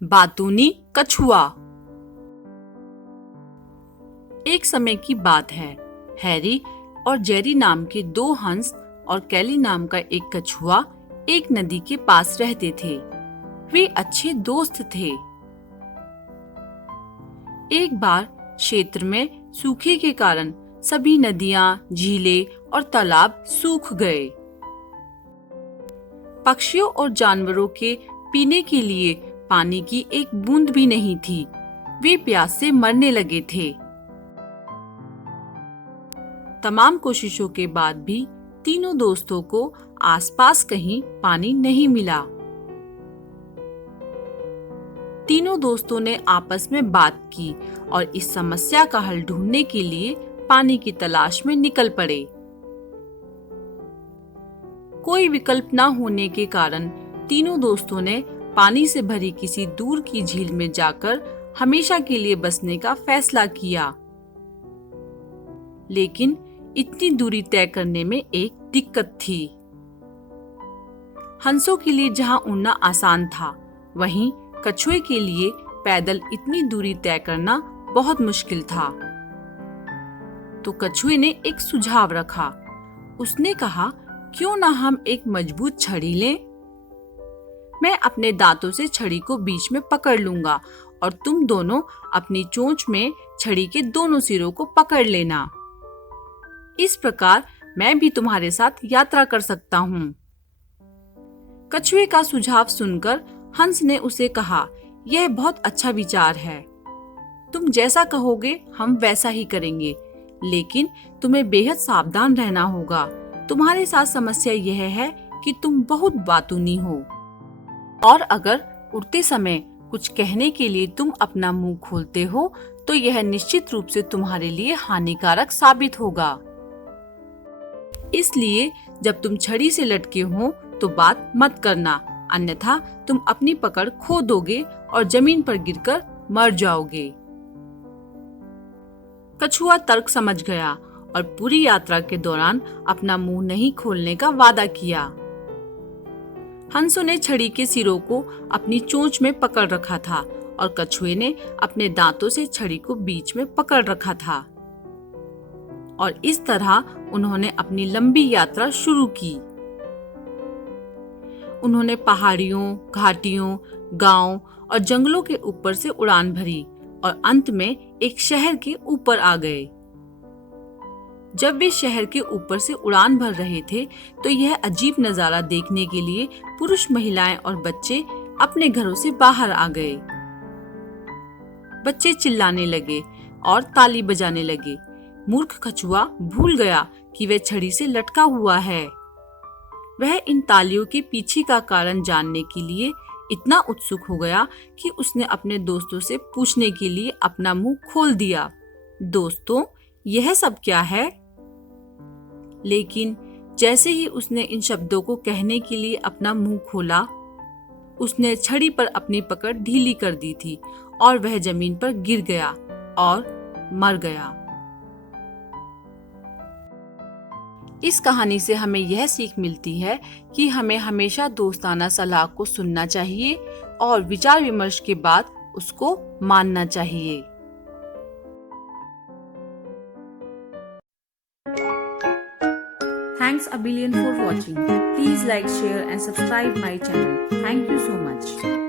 बातूनी कछुआ। एक समय की बात है। हैरी और जेरी नाम के दो हंस और कैली नाम का एक कछुआ एक नदी के पास रहते थे। वे अच्छे दोस्त थे। एक बार क्षेत्र में सूखे के कारण सभी नदियां, झीलें और तालाब सूख गए। पक्षियों और जानवरों के पीने के लिए पानी की एक बूंद भी नहीं थी। वे प्यास से मरने लगे थे। तमाम कोशिशों के बाद भी तीनों दोस्तों को आसपास कहीं पानी नहीं मिला। तीनों दोस्तों ने आपस में बात की और इस समस्या का हल ढूंढने के लिए पानी की तलाश में निकल पड़े। कोई विकल्प न होने के कारण तीनों दोस्तों ने पानी से भरी किसी दूर की झील में जाकर हमेशा के लिए बसने का फैसला किया। लेकिन इतनी दूरी तय करने में एक दिक्कत थी। हंसों के लिए जहां उड़ना आसान था, वहीं कछुए के लिए पैदल इतनी दूरी तय करना बहुत मुश्किल था। तो कछुए ने एक सुझाव रखा। उसने कहा, क्यों ना हम एक मजबूत छड़ी लें? मैं अपने दांतों से छड़ी को बीच में पकड़ लूंगा और तुम दोनों अपनी चोंच में छड़ी के दोनों सिरों को पकड़ लेना। इस प्रकार मैं भी तुम्हारे साथ यात्रा कर सकता हूँ। कछुए का सुझाव सुनकर हंस ने उसे कहा, यह बहुत अच्छा विचार है। तुम जैसा कहोगे हम वैसा ही करेंगे, लेकिन तुम्हें बेहद सावधान रहना होगा। तुम्हारे साथ समस्या यह है कि तुम बहुत बातूनी हो और अगर उड़ते समय कुछ कहने के लिए तुम अपना मुंह खोलते हो तो यह निश्चित रूप से तुम्हारे लिए हानिकारक साबित होगा। इसलिए जब तुम छड़ी से लटके हो तो बात मत करना, अन्यथा तुम अपनी पकड़ खो दोगे और जमीन पर गिरकर मर जाओगे। कछुआ तर्क समझ गया और पूरी यात्रा के दौरान अपना मुंह नहीं खोलने का वादा किया। हंसों ने छड़ी के सिरों को अपनी चोंच में पकड़ रखा था और कछुए ने अपने दांतों से छड़ी को बीच में पकड़ रखा था और इस तरह उन्होंने अपनी लंबी यात्रा शुरू की। उन्होंने पहाड़ियों, घाटियों, गांवों और जंगलों के ऊपर से उड़ान भरी और अंत में एक शहर के ऊपर आ गए। जब वे शहर के ऊपर से उड़ान भर रहे थे तो यह अजीब नजारा देखने के लिए पुरुष, महिलाएं और बच्चे अपने घरों से बाहर आ गए। बच्चे चिल्लाने लगे और ताली बजाने लगे। मूर्ख कछुआ भूल गया कि वह छड़ी से लटका हुआ है। वह इन तालियों के पीछे का कारण जानने के लिए इतना उत्सुक हो गया कि उसने अपने दोस्तों से पूछने के लिए अपना मुंह खोल दिया, दोस्तों, यह सब क्या है? लेकिन जैसे ही उसने इन शब्दों को कहने के लिए अपना मुंह खोला, उसने छड़ी पर अपनी पकड़ ढीली कर दी थी और वह जमीन पर गिर गया और मर गया। इस कहानी से हमें यह सीख मिलती है कि हमें हमेशा दोस्ताना सलाह को सुनना चाहिए और विचार विमर्श के बाद उसको मानना चाहिए। Thanks a billion for watching. Please like, share and subscribe my channel. Thank you so much.